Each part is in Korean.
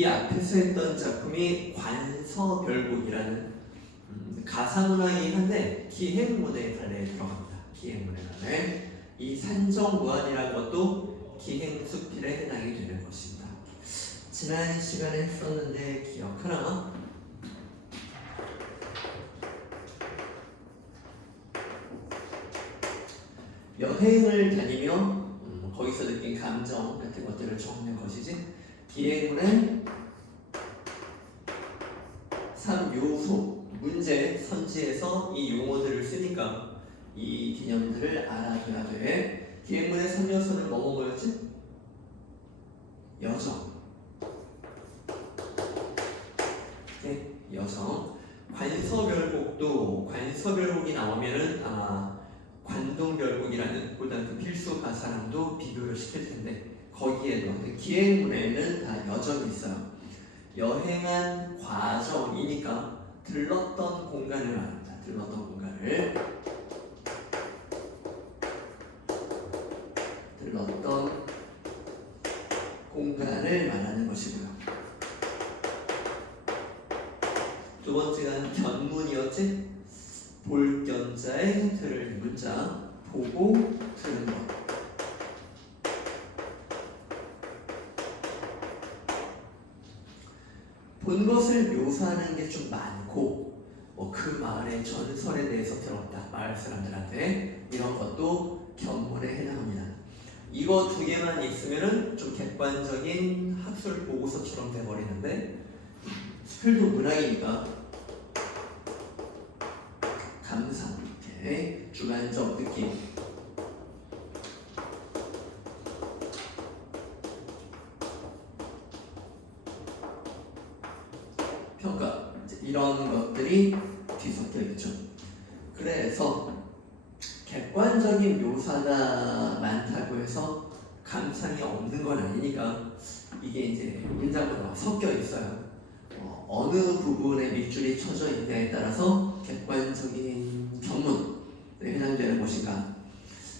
이 앞에서 했던 작품이 관서별곡이라는 가사문화이긴 한데 기행문의 갈래에 들어갑니다. 기행문의 갈래. 이 산정무안이라는 것도 기행수필에 해당이 되는 것입니다. 지난 시간에 했었는데 기억하나? 여행을 다니며 거기서 느낀 감정 같은 것들을 적는 것이지. 기행문의 3요소 문제 선지에서 이 용어들을 쓰니까 이 개념들을 알아둬야 돼. 기행문의 3요소는 뭐였지? 여정. 네, 여정. 관서별곡도 관서별곡이 나오면은 아마 관동별곡이라는 고등학교 필수 가사랑도 비교를 시킬 텐데 거기에도 기행문에는 다 여정이 있어요. 여행한 과정이니까 들렀던 공간을 말합니다. 들렀던 공간을 말하는 것이고요. 두 번째가 견문이었지? 볼견자의 들을 문자 보고 들은 것. 본 것을 묘사하는 게 좀 많고 그 마을의 전설에 대해서 들었다. 마을 사람들한테 이런 것도 견문에 해당합니다. 이거 두 개만 있으면은 좀 객관적인 학술 보고서처럼 돼버리는데 수필도 문학이니까 감상, 이렇게 주관적 느낌. 평가 이런 것들이 뒤섞여 있죠. 그래서 객관적인 묘사가 많다고 해서 감상이 없는 건 아니니까 이게 이제 문장마다 섞여 있어요. 어느 부분에 밑줄이 쳐져 있냐에 따라서 객관적인 견문에 해당되는 것인가,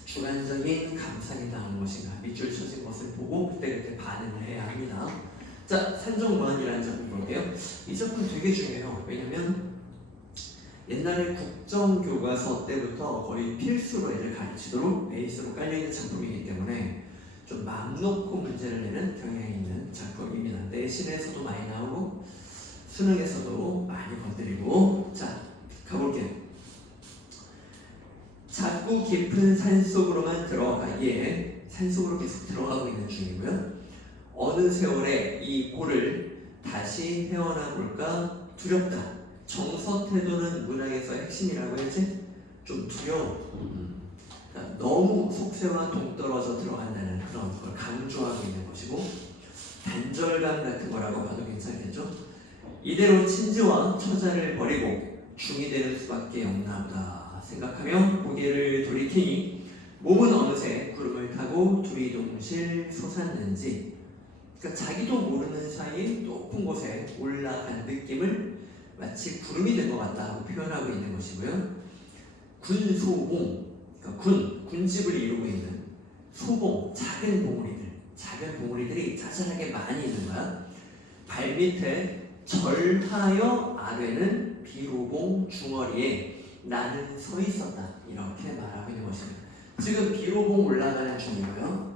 주관적인 감상이 나오는 것인가, 밑줄 쳐진 것을 보고 그때 반응을 해야 합니다. 자, 산정무안이라는 작품 볼게요. 이 작품 되게 중요해요. 왜냐면 옛날에 국정교과서 때부터 거의 필수로 애를 가르치도록 베이스로 깔려있는 작품이기 때문에 좀 맘 놓고 문제를 내는 경향이 있는 작품입니다. 내신에서도 많이 나오고 수능에서도 많이 건드리고. 자, 가볼게요. 자꾸 깊은 산속으로만 들어가기에 산속으로 계속 들어가고 있는 중이고요. 어느 세월에 이 골을 다시 헤어나 볼까 두렵다. 정서 태도는 문학에서 핵심이라고 했지? 좀 두려워. 그러니까 너무 속세와 동떨어져 들어간다는 그런 걸 강조하고 있는 것이고, 단절감 같은 거라고 봐도 괜찮겠죠? 이대로 친지와 처자를 버리고 중이 되는 수밖에 없나 보다 생각하며 고개를 돌이키니 몸은 어느새 구름을 타고 두리둥실 솟았는지, 그러니까 자기도 모르는 사이에 높은 곳에 올라간 느낌을 마치 구름이 된 것 같다고 표현하고 있는 것이고요. 군소봉, 그러니까 군집을 이루고 있는 소봉, 작은 봉우리들이 자잘하게 많이 있는 거야. 발밑에 절하여 아래는 비로봉 중어리에 나는 서 있었다. 이렇게 말하고 있는 것입니다. 지금 비로봉 올라가는 중이고요.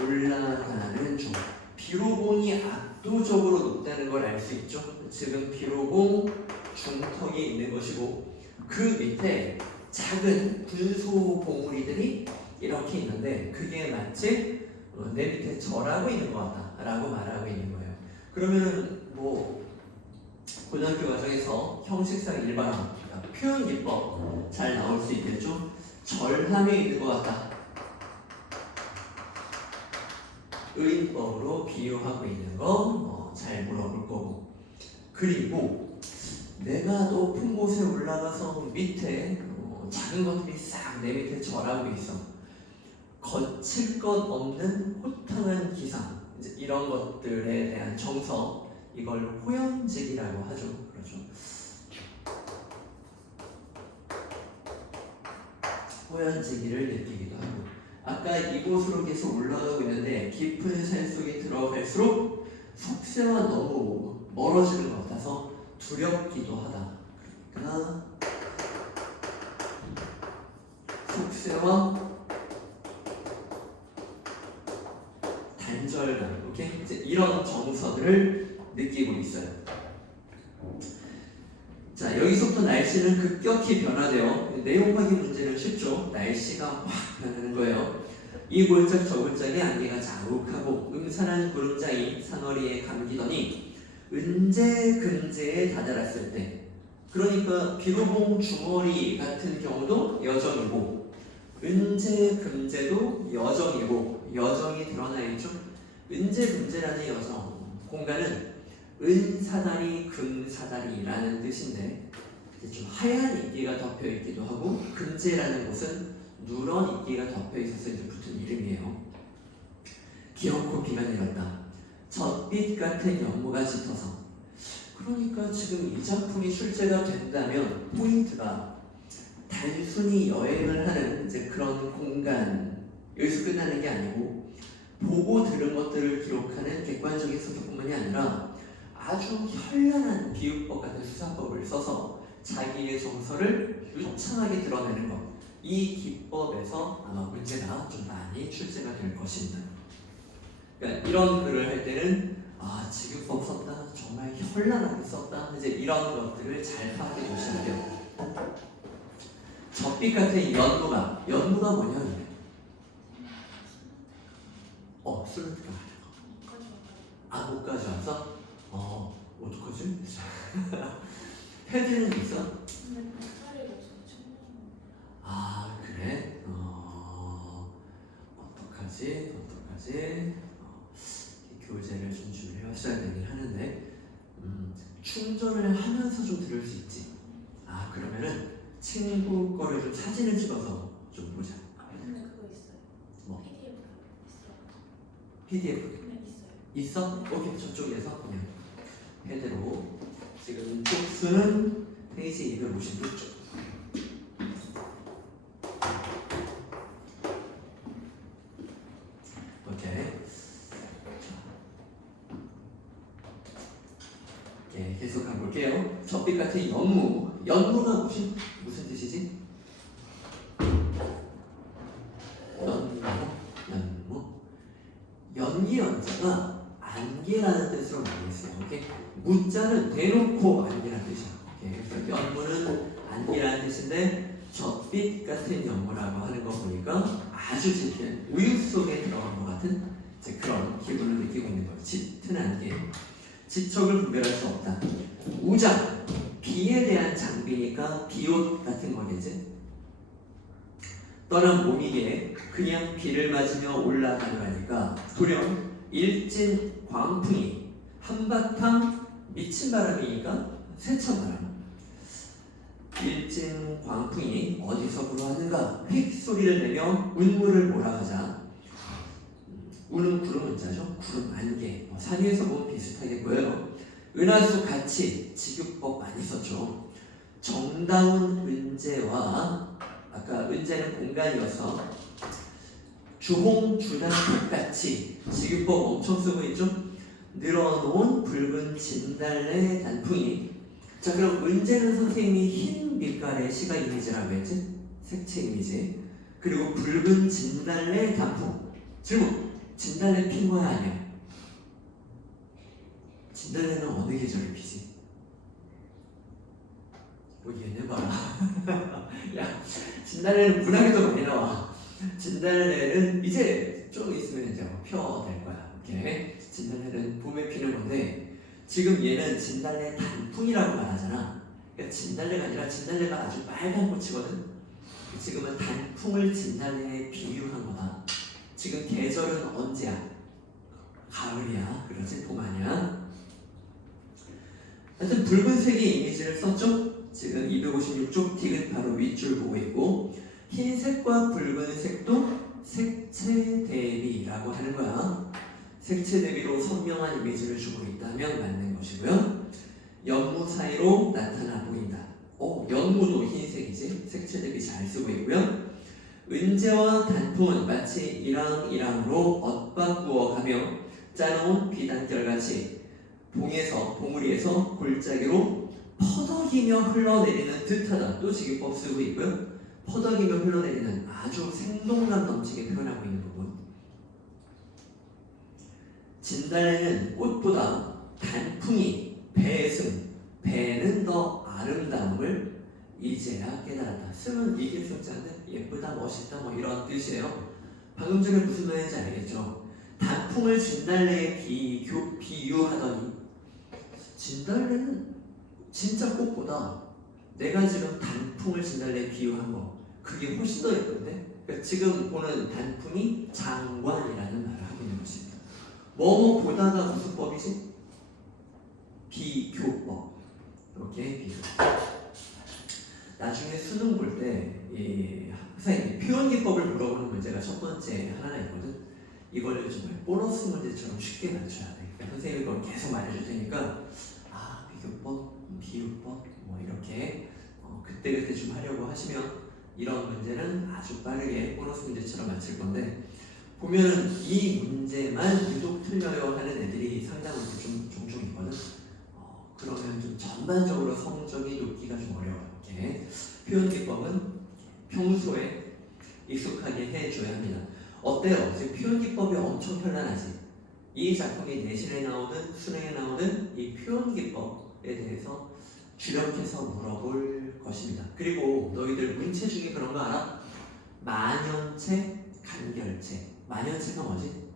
올라가는 중. 비로봉이 압도적으로 높다는 걸 알 수 있죠. 지금 비로봉 중턱이 있는 것이고 그 밑에 작은 군소봉우리들이 이렇게 있는데 그게 마치 내 밑에 절하고 있는 것 같다라고 말하고 있는 거예요. 그러면은 뭐 고등학교 과정에서 형식상 일반화, 그러니까 표현 기법 잘 나올 수 있겠죠. 절함에 있는 것 같다. 의인법으로 비유하고 있는 거 잘 물어볼 거고, 그리고 내가 높은 곳에 올라가서 밑에 작은 것들이 싹 내 밑에 절하고 있어. 거칠 것 없는 호탕한 기상, 이제 이런 것들에 대한 정서, 이걸 호연직이라고 하죠. 그렇죠. 호연지기를 느끼기도 하고, 아까 이곳으로 계속 올라가고 있는데 깊은 산 속에 들어갈수록 속세와 너무 멀어지는 것 같아서 두렵기도 하다. 그러니까 속세와 단절감, 오케이? 이제 이런 정서들을 느끼고 있어요. 자, 여기서부터 날씨는 급격히 변화돼요. 내용 확인 문제는 쉽죠. 날씨가 확 변하는 거예요. 이 골짝 저 골짝에 안개가 자욱하고 음산한 구름장이 상어리에 감기더니 은제 금제에 다다랐을 때, 그러니까 비로봉 중어리 같은 경우도 여정이고 은제 금제도 여정이고, 여정이 드러나 있죠. 은제 금제라는 여정 공간은 은사다리 금사다리라는 뜻인데 좀 하얀 이끼가 덮여 있기도 하고, 금제라는 곳은 누런 이끼가 덮여 있어서 이제 붙은 이름이에요. 기어코 비가 내렸다. 젖빛 같은 연무가 짙어서. 그러니까 지금 이 작품이 출제가 된다면 포인트가 단순히 여행을 하는 이제 그런 공간, 여기서 끝나는 게 아니고 보고 들은 것들을 기록하는 객관적인 소설뿐만이 아니라 아주 현란한 비유법 같은 수사법을 써서 자기의 정서를 유창하게 드러내는 것, 이 기법에서 아마 문제가 좀 많이 출제가 될 것입니다. 그러니까 이런 글을 할 때는 지급법 썼다, 정말 현란하게 썼다, 이제 이런 것들을 잘 파악해 주셔야 돼요. 젖빛 같은 연무가 뭐냐? 슬로트가 못 가져왔어? 어떡하지? 패드는 있어? 그래? 어떡하지? 교재를 좀 준비해 왔어야 되긴 하는데 충전을 하면서 좀 들을 수 있지. 그러면은 친구 거를 좀 사진을 찍어서 좀 보자. 근데 그거 있어요. 뭐? PDF 있어요. PDF? 있어? 오케이, 저쪽에서 그냥 패드로. 지금 쪽수는 페이지 256쪽. 오케이. 계속 가볼게요. 젖빛 같은 연무가 무슨 뜻이지? 연기 연자가 안개라는 뜻으로 나와 있어요. 오케이? 무자는 대놓고 안개라는 뜻이야. 오케이? 그래서 연무는 안개라는 뜻인데 젖빛 같은 연무라고 하는 거 보니까 아주 짙은 우유 속에 들어간 것 같은 이제 그런 기분을 느끼고 있는 거예요. 짙은 안개. 지척을 분별할 수 없다. 우장, 비에 대한 장비니까 비옷 같은 거겠지. 떠난 몸이기에 그냥 비를 맞으며 올라가려니까 도령 일진 광풍이 한바탕 미친 바람이니까 세찬 바람. 일진 광풍이 어디서 불어왔는가? 휙 소리를 내며 운물을 몰아가자. 우는 구름 은자죠. 구름 안개. 산 위에서 보면 비슷하게 보여요. 은하수 같이 지급법 많이 썼죠. 정다운 은재와 아까 은재는 공간이어서 주홍 주단 같이 지급법 엄청 쓰고 있죠. 늘어놓은 붉은 진달래 단풍이. 자, 그럼 은재는 선생님이 흰 빛깔의 시가 이미지라고 했지? 색채 이미지. 그리고 붉은 진달래 단풍. 질문. 진달래 핀 거야 아니야? 진달래는 어느 계절에 피지? 얘네 봐라. 야, 진달래는 문학에도 많이 나와. 진달래는 이제 좀 있으면 이제 펴낼 거야. 오케이? 진달래는 봄에 피는 건데 지금 얘는 진달래 단풍이라고 말하잖아. 그러니까 진달래가 아니라 진달래가 아주 빨간 꽃이거든. 지금은 단풍을 진달래에 비유한 거다. 지금 계절은 언제야? 가을이야. 그렇지? 봄 아니야? 하여튼 붉은색의 이미지를 썼죠? 지금 256쪽 디귿 바로 윗줄 보고 있고 흰색과 붉은색도 색채 대비라고 하는 거야. 색채 대비로 선명한 이미지를 주고 있다면 맞는 것이고요. 연무 사이로 나타나 보인다. 연무도 흰색이지? 색채 대비 잘 쓰고 있고요. 은재와 단풍은 마치 이랑이랑으로 엇바꾸어가며 짜놓은 비단결같이 봉우리에서 골짜기로 퍼덕이며 흘러내리는 듯하다. 또 직유법 쓰고 있고요. 퍼덕이며 흘러내리는 아주 생동감 넘치게 표현하고 있는 부분. 진달래는 꽃보다 단풍이 배승, 배는 더 아름다움을 이제야 깨달았다. 쓰면 이게 썼자인데 예쁘다, 멋있다 뭐 이런 뜻이에요. 방금 전에 무슨 말인지 알겠죠? 단풍을 진달래에 비유하더니 진달래는 진짜 꽃보다 내가 지금 단풍을 진달래에 비유한 거 그게 훨씬 더 예쁜데? 그러니까 지금 보는 단풍이 장관이라는 말을 하고 있는 것입니다. 뭐뭐 보다가 무슨 법이지? 비교법. 이렇게 비교. 나중에 수능 볼 때 선생님 표현 기법을 물어보는 문제가 첫 번째 하나 있거든. 이걸 정말 보너스 문제처럼 쉽게 맞춰야 돼. 그러니까 선생님이 그걸 계속 말해줄 테니까 비교법, 비유법 뭐 이렇게 그때그때 좀 하려고 하시면 이런 문제는 아주 빠르게 보너스 문제처럼 맞출 건데 보면은 이 문제만 유독 틀려요 하는 애들이 상당히 좀 종종 있거든. 그러면 좀 전반적으로 성적이 높기가 좀 어려워요. 이렇게 표현 기법은 평소에 익숙하게 해줘야 합니다. 어때요? 지금 표현 기법이 엄청 현란하지. 이 작품이 내신에 나오든 수능에 나오든 이 표현 기법에 대해서 주력해서 물어볼 것입니다. 그리고 너희들 문체 중에 그런 거 알아? 만연체, 간결체. 만연체가 뭐지?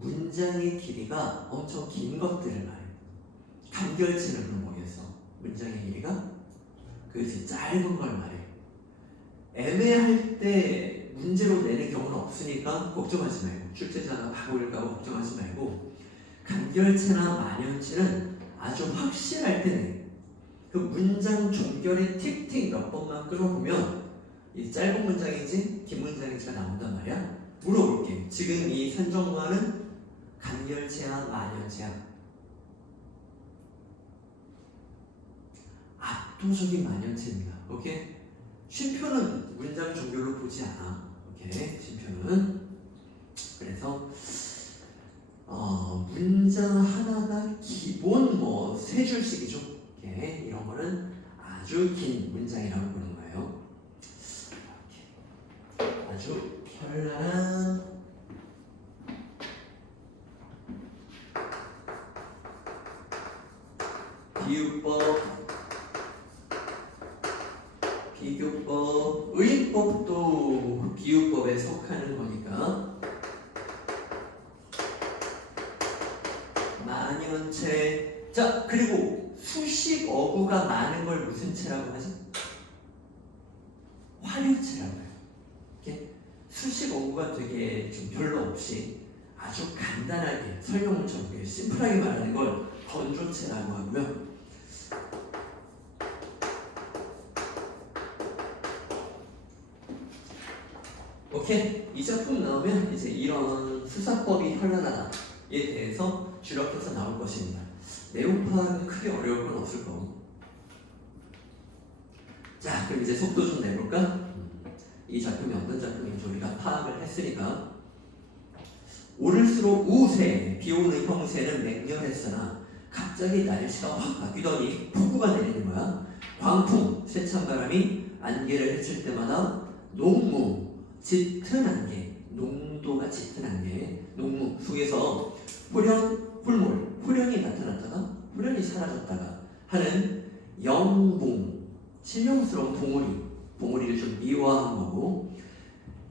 문장의 길이가 엄청 긴 것들을 말해. 간결체는 그럼 뭐겠어? 문장의 길이가? 그렇지, 짧은 걸 말해. 애매할 때 문제로 내는 경우는 없으니까 걱정하지 말고 출제자가 바꿀까봐 걱정하지 말고 간결체나 만연체는 아주 확실할 때는 그 문장 종결의 틱틱 몇 번만 끌어보면 이 짧은 문장인지 긴 문장인지가 나온단 말이야. 물어볼게. 지금 이 산정관은 간결체야 만연체야? 압도적인 만연체입니다. 오케이? 쉼표는 문장 종결로 보지 않아. 오케이? 쉼표는. 그래서 문장 하나가 기본 뭐 세 줄씩이죠. 오케이? 이런 거는 아주 긴 문장이라고 보는 거예요. 이렇게. 아주 현란한 비유법, 비교법, 의법도 비유법에 속하는 거니까 만연체. 자, 그리고 수식 어구가 많은 걸 무슨 체라고 하지? 화류체라고 해요. 이렇게 수식 어구가 되게 좀 별로 없이 아주 간단하게 설명문처럼 심플하게 말하는 걸 건조체라고 하고요. 오케이? 이 작품 나오면 이제 이런 수사법이 현란하다에 대해서 주력해서 나올 것입니다. 내용 파악은 크게 어려울 건 없을 거고. 자, 그럼 이제 속도 좀 내볼까? 이 작품이 어떤 작품인지 우리가 파악을 했으니까. 오를수록 우세, 비오는 형세는 맹렬했으나 갑자기 날씨가 확 바뀌더니 폭우가 내리는 거야. 광풍, 세찬 바람이 안개를 헤칠 때마다 농무, 짙은 안개, 농도가 짙은 안개, 농무 속에서 호련이 나타났다가 호련이 사라졌다가 하는 영봉, 신령스러운 봉우리를 좀 미화한 거고,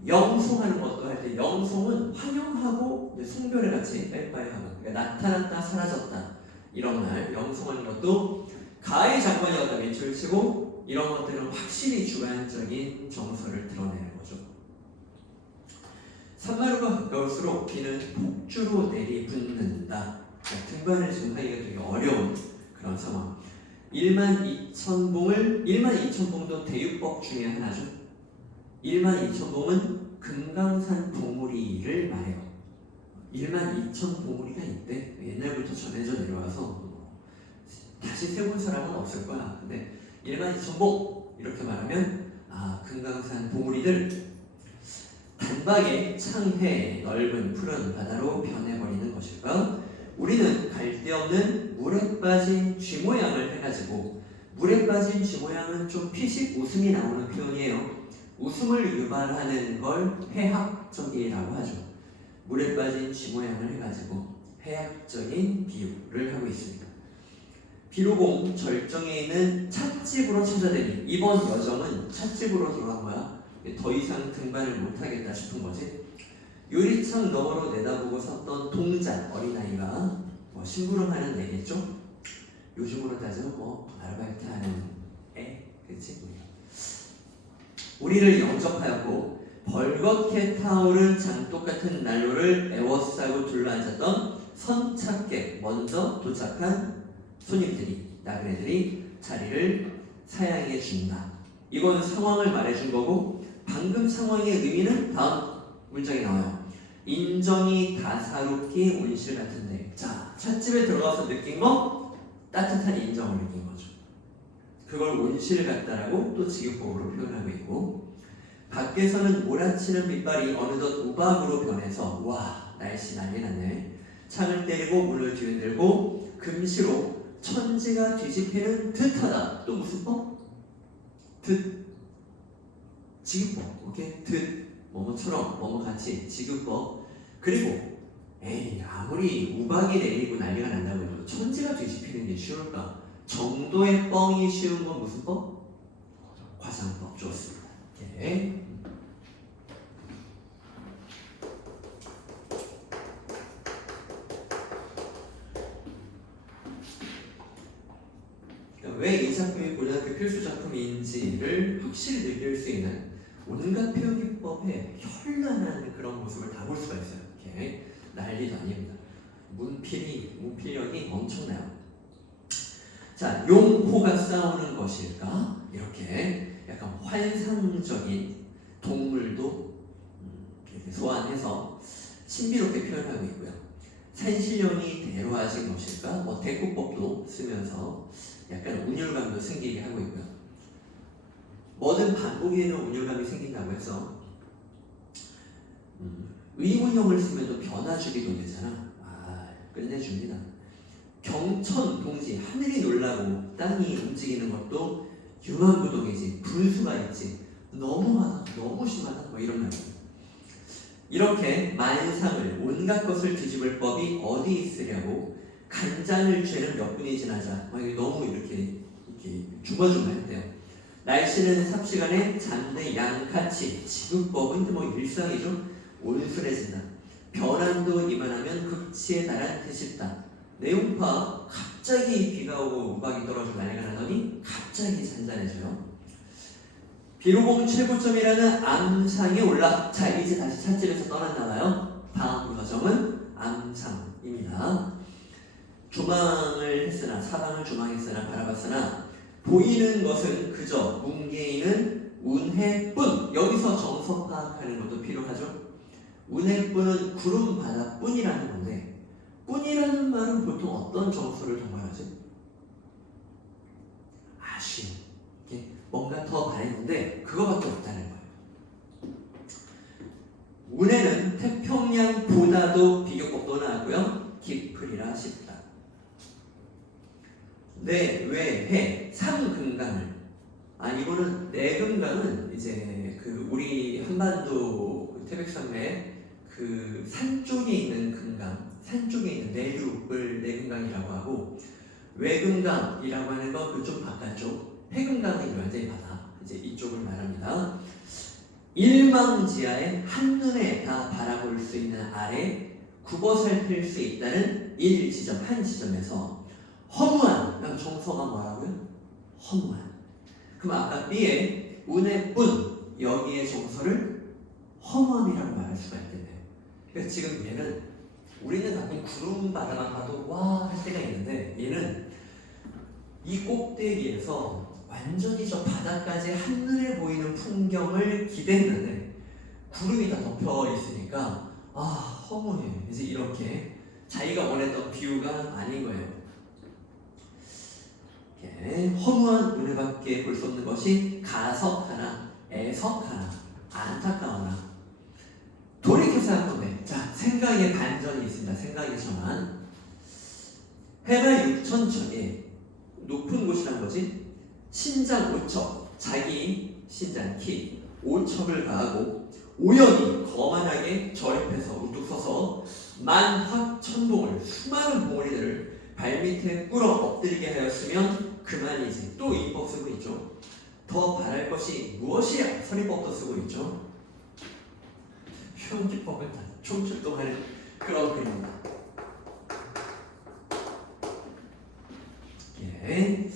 영송하는 것도 할 때 영송은 환영하고 송별회 같이 빼빠이하는, 그러니까 나타났다 사라졌다 이런 말 영송하는 것도 가의 장관이었다 멘트를 치고 이런 것들은 확실히 주관적인 정서를 드러내는 거죠. 산마루가 가까울수록 비는 폭주로 내리붓는다. 등반을 지금 하기가 되게 어려운 그런 상황. 12,000봉도 대유법 중에 하나죠. 12,000봉은 금강산 봉우리를 말해요. 12,000봉우리가 있대. 옛날부터 전해져 내려와서 다시 세본 사람은 없을 거야. 근데 12,000봉 이렇게 말하면 금강산 봉우리들 단박에 창해 넓은 푸른 바다로 변해버리는 것일까? 우리는 갈데없는 물에 빠진 쥐 모양을 해가지고, 물에 빠진 쥐 모양은 좀 피식 웃음이 나오는 표현이에요. 웃음을 유발하는 걸 해학적이라고 하죠. 물에 빠진 쥐 모양을 해가지고 해학적인 비유를 하고 있습니다. 비로봉 절정에 있는 찻집으로 찾아들이, 이번 여정은 찻집으로 들어간 거야. 더 이상 등반을 못하겠다 싶은 거지. 유리창 너머로 내다보고 섰던 동자 어린아이가 심부름하는 애겠죠? 요즘으로 따지면 아르바이트 하는 애, 그치? 우리를 영접하였고 벌겋게 타오른 장독 같은 난로를 에워싸고 둘러앉았던 선착객, 먼저 도착한 손님들이, 나그네들이 자리를 사양해 준다. 이건 상황을 말해준 거고, 방금 상황의 의미는 다음 문장에 나와요. 인정이 다사롭기 온실 같은데. 자, 찻집에 들어가서 느낀 거 따뜻한 인정을 느낀 거죠. 그걸 온실 같다라고 또 직역법으로 표현하고 있고, 밖에서는 몰아치는 빛발이 어느덧 우박으로 변해서 와, 날씨 난리 났네. 창을 때리고 문을 뒤흔들고 금시로 천지가 뒤집히는 듯하다. 또 무슨 법? 지급법. 오케이? 뭐뭐처럼 뭐뭐같이 지급법. 그리고 아무리 우박이 내리고 난리가 난다고 해도 천지가 뒤집히는 게 쉬울까? 정도의 뻥이 쉬운 건 무슨 법? 과장법. 좋습니다. 오케이. 왜 이 작품이 고등학교 필수 작품인지를 확실히 느낄 수 있는 온갖 표현 기법의 현란한 그런 모습을 다 볼 수가 있어요. 이렇게 난리도 아닙니다. 문필력이 엄청나요. 자, 용호가 싸우는 것일까? 이렇게 약간 환상적인 동물도 이렇게 소환해서 신비롭게 표현하고 있고요. 산신령이 대로하신 것일까? 대꾸법도 쓰면서 약간 운율감도 생기게 하고 있고요. 뭐든 반복에는 운율감이 생긴다고 해서 의문형을 쓰면 또 변화주기도 되잖아. 끝내줍니다. 경천 동지, 하늘이 놀라고 땅이 움직이는 것도 유망부동이지, 분수가 있지, 너무하다, 너무 심하다, 이런 말이에요. 이렇게 만상을, 온갖 것을 뒤집을 법이 어디 있으려고 간장을 죄는 몇 분이 지나자 너무 이렇게 주마주마했대요. 날씨는 삽시간에 잔대 양같이, 지급법은 일상이죠. 온순해진다. 변환도 이만하면 극치에 달한 듯싶다. 내용파 갑자기 비가 오고 우박이 떨어지고 난리가 나더니 갑자기 잔잔해져요. 비로봉 최고점이라는 암상에 올라. 자, 이제 다시 찻집에서 떠났나봐요. 다음 여정은 암상입니다. 조망을 했으나, 사방을 조망했으나 바라봤으나 보이는 것은 그저 뭉개이는 운해뿐. 여기서 정서 파악하는 것도 필요하죠. 운해뿐은 구름 바다뿐이라는 건데, 뿐이라는 말은 보통 어떤 정서를 동반하지? 아쉬움. 뭔가 더 바랬는데 그거밖에 없다는 거예요. 운해는 태평양보다도 비교법도 나왔고요. 깊으리라 싶다. 왜 삼금강을, 이거는 내금강은 이제 우리 한반도 태백산맥 산 쪽에 있는 금강, 산 쪽에 있는 내륙을 내금강이라고 하고, 외금강이라고 하는 건 그쪽 바깥쪽, 해금강이 완전히 바다, 이제 이쪽을 말합니다. 일망지하에 한눈에 다 바라볼 수 있는 아래 굽어 살필 수 있다는 한 지점에서 허무한, 정서가 뭐라고요? 허무한. 그럼 아까 B의 운해뿐, 여기에 정서를 허무함이라고 말할 수가 있겠네요. 그러니까 지금 얘는, 우리는 가끔 구름 바다만 봐도 와 할 때가 있는데, 얘는 이 꼭대기에서 완전히 저 바다까지 한눈에 보이는 풍경을 기대했는데 구름이 다 덮여 있으니까 허무해. 이제 이렇게 자기가 원했던 뷰가 아닌 거예요. 허무한 운해밖에 볼 수 없는 것이 가석하나 애석하나 안타까우나 돌이켜 생각하면 자 생각의 반전이 있습니다. 생각의 전환. 해발 6,000척에 높은 곳이란 거지. 신장 5척 자기 신장 키 5척을 가하고 우연히 거만하게 저립해서 우뚝 서서 만학천봉을 수많은 봉우리들을 발밑에 꿇어 엎드리게 하였으면 그만이지. 또 이법 쓰고 있죠. 더 바랄 것이 무엇이야? 서리법도 쓰고 있죠. 흉기법을 다 총출동하는 그런 글입니다. 예.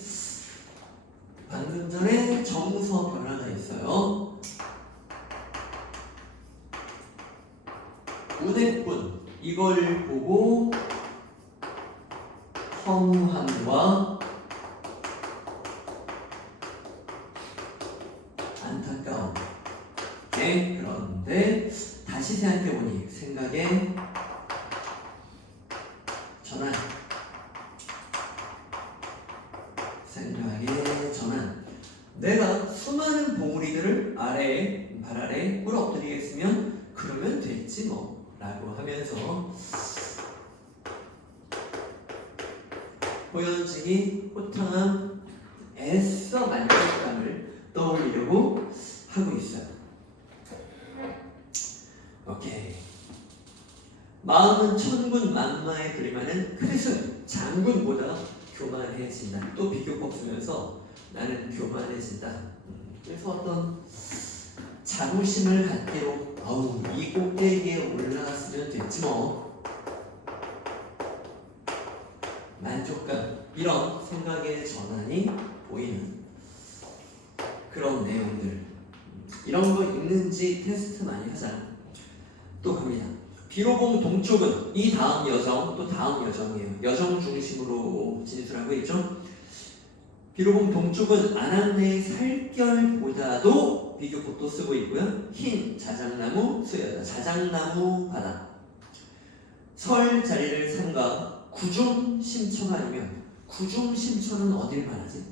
방금 전에 정서 변화가 있어요. 우대뿐 이걸 보고 허무함과 안타까움. 네, 그런데 다시 생각해보니 생각의 전환. 생각의 전환. 내가 수많은 봉우리들을 발 아래에 꿇어 엎드리겠으면 그러면 됐지 뭐 라고 하면서 호연증이 호탕한 애써 만족감을 떠올리려고 하고 있어요. 오케이. 마음은 천군 만마에 그림하는 크리스 장군보다 교만해진다. 또 비교법 쓰면서 나는 교만해진다. 그래서 어떤 자부심을 갖기로 이 꼭대기에 올라갔으면 됐지 뭐. 만족감 이런 생각의 전환이 보이는 그런 내용들. 이런 거 있는지 테스트 많이 하자. 또 갑니다. 비로봉 동쪽은 이 다음 여정 또 다음 여정이에요. 여정 중심으로 진술하고 있죠. 비로봉 동쪽은 안암내의 살결보다도 비교법도 쓰고 있고요. 흰 자작나무 수여다. 자작나무 바다. 설 자리를 삼가 구중심처가 아니면 구중심처는 어딜 말하지?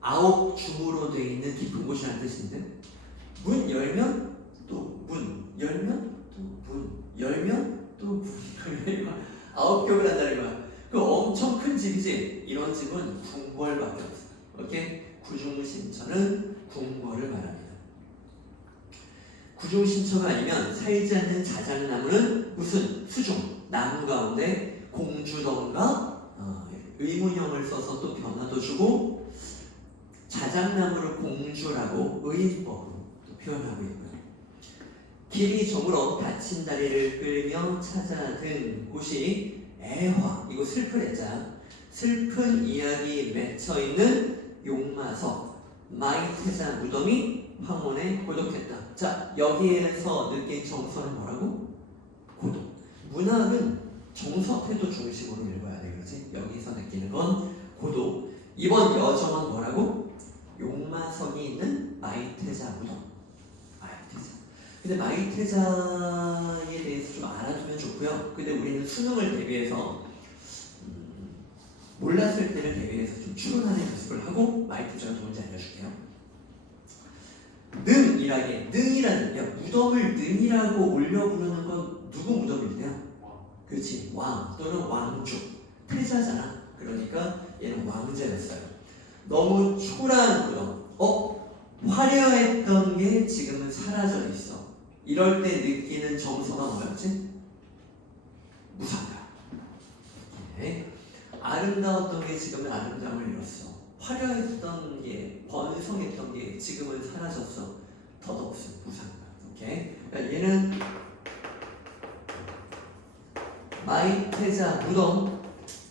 9중으로 되어 있는 깊은 곳이라는 뜻인데 문 열면 또 문 열면 또 문 열면 또 문 열면 9겹을 한다는 거야. 그 엄청 큰 집이지. 이런 집은 궁궐밖에 없어요. 오케이? 구중심처는 궁궐을 말합니다. 구중심처가 아니면 살지 않는 자작나무는 무슨 수중 나무 가운데 공주던가 의문형을 써서 또 변화도 주고 자작나무를 공주라고 의인법으로 또 표현하고 있고요. 길이 저물어 닫힌 다리를 끌며 찾아든 곳이 애화. 이거 슬픈 애자. 슬픈 이야기 맺혀있는 용마석. 마이태자 무덤이 황혼에 고독했다. 자, 여기에서 느낀 정서는 뭐라고? 고독. 문학은 정서 태도 중심으로 읽어야 되겠지. 여기서 느끼는 건 고독. 이번 여정은 뭐라고? 용마석이 있는 마이태자 무덤. 마이태자. 근데 마이태자에 대해서 좀 알아두면 좋고요. 근데 우리는 수능을 대비해서 몰랐을 때를 대비해서 좀 추론하는 연습을 하고 마이태자가 누군지 알려줄게요. 능이라게 능이라는 야 무덤을 능이라고 올려 부르는 건 누구 무덤일 때야? 그렇지 왕 또는 왕족 태자잖아. 그러니까 얘는 왕자였어요. 너무 초라한 무덤. 화려했던 게 지금은 사라져 있어. 이럴 때 느끼는 정서가 뭐였지? 무상감. 네. 아름다웠던 게 지금은 아름다움을 잃었어. 화려했던 게 번성했던 게 지금은 사라졌어. 덧없음 무상감. 오케이. 그러니까 얘는 마이태자 무덤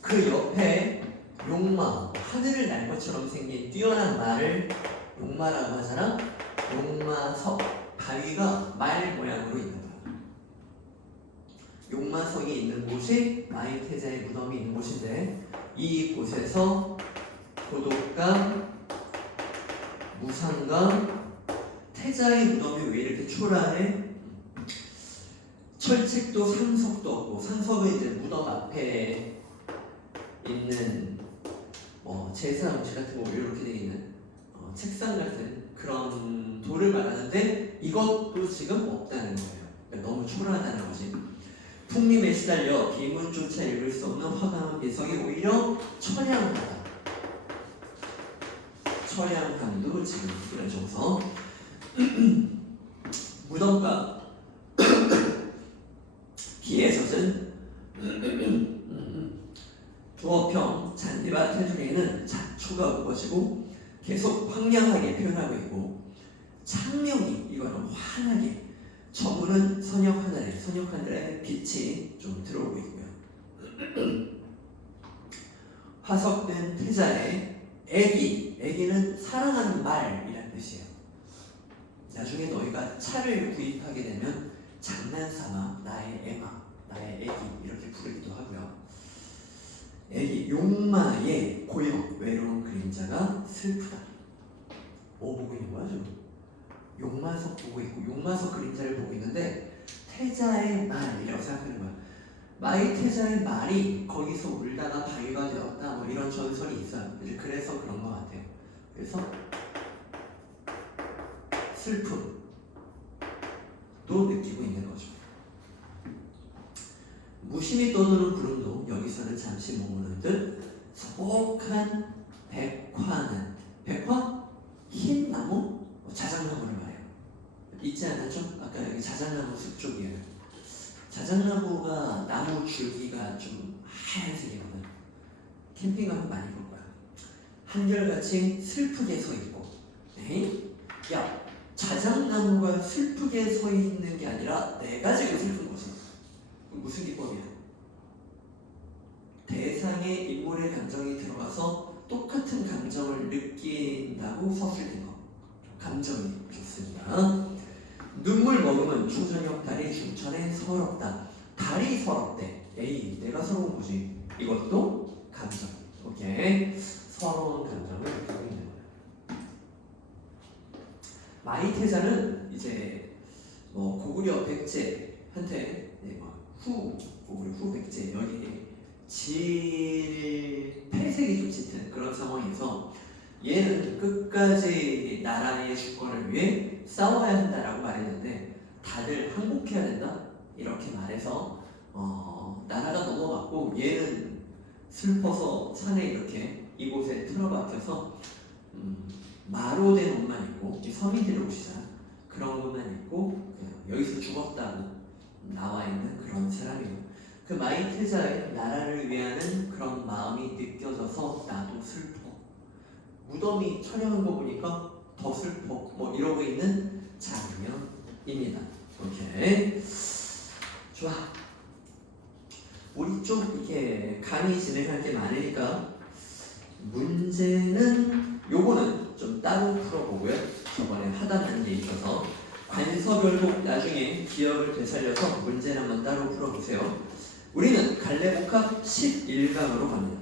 그 옆에 용마 하늘을 날 것처럼 생긴 뛰어난 말을 용마라고 하잖아. 용마석 바위가 말 모양으로 있는 거야. 용마석이 있는 곳이 마이태자의 무덤이 있는 곳인데 이 곳에서 고독감, 무상감, 태자의 무덤이 왜 이렇게 초라해? 철책도 상석도 없고 상석은 이제 무덤 앞에 있는 제사 음식 같은 거 이렇게 되어 있는 책상 같은 그런 돌을 말하는데 이것도 지금 없다는 거예요. 그러니까 너무 초라하다는 거지. 풍림에 시달려 비문조차 읽을 수 없는 화강한 비석이 오히려 처량하다. 처량함도 지금 이어져서 무덤과 비에 젖은 두어평 잔디밭 테두리에는 잡초가 우거지고 계속 황량하게 표현하고 있고 창명이 이거는 환하게 저물은 선역 하늘에 빛이 좀 들어오고 있고요. 화석된 태자의 애기는 사랑하는 말이라는 뜻이에요. 나중에 너희가 차를 구입하게 되면 장난삼아 나의 애마, 나의 애기 이렇게 부르기도 하고요. 애기 용마의 고요 외로운 그림자가 슬프다. 뭐 보고 있는 거야 지금? 용마석 보고 있고 용마석 그림자를 보고 있는데 태자의 말이라고 생각하는 거야. 마이 태자의 말이 거기서 울다가 바위가 되었다 뭐 이런 전설이 있어요. 그래서 그런 것 같아요. 그래서 슬픔도 느끼고 있는 거죠. 무심히 떠도는 구름도 여기서는 잠시 머무는 듯 소복한 백화는 백화? 흰 나무? 자작나무를 말해요. 있지 않았죠? 아까 여기 자작나무 숲 쪽이에요. 자작나무가 나무 줄기가 좀 하얀색이거든. 캠핑 가면 많이 볼 거야. 한결같이 슬프게 서 있고. 에이? 야, 자작나무가 슬프게 서 있는 게 아니라 내가 지금 슬픈 거지. 무슨 기법이야? 대상의 인물의 감정이 들어가서 똑같은 감정을 느낀다고 서술된 거. 감정이 좋습니다. 눈물 머금은 초저녁 달이 중천에 서럽다. 달이 서럽대. 에이, 내가 서러운 거지. 이것도 감정. 오케이. 서러운 감정을 느끼고 있는 거야. 마이태자는 이제 뭐 고구려 백제한테 고구려 후 백제 여기 패색이 좀 짙은 그런 상황에서 얘는 끝까지 나라의 주권을 위해 싸워야 한다라고 말했는데 다들 항복해야 된다 이렇게 말해서 나라가 넘어갔고 얘는 슬퍼서 산에 이렇게 이곳에 틀어박혀서 마로된 옷만 입고 서민들의 옷이잖아. 그런 것만 입고 여기서 죽었다고 나와 있는 그런 사람이에요. 그 마이태자의 나라를 위하는 그런 마음이 느껴져서 나도 슬퍼. 무덤이 촬영한 거 보니까 더 슬퍼. 뭐 이러고 있는 장면입니다. 오케이. 좋아. 우리 좀 이렇게 강의 진행할 게 많으니까 문제는 요거는 좀 따로 풀어보고요. 저번에 하다는 게 있어서 관서별곡 나중에 기억을 되살려서 문제를 한번 따로 풀어보세요. 우리는 갈래복합 11강으로 갑니다.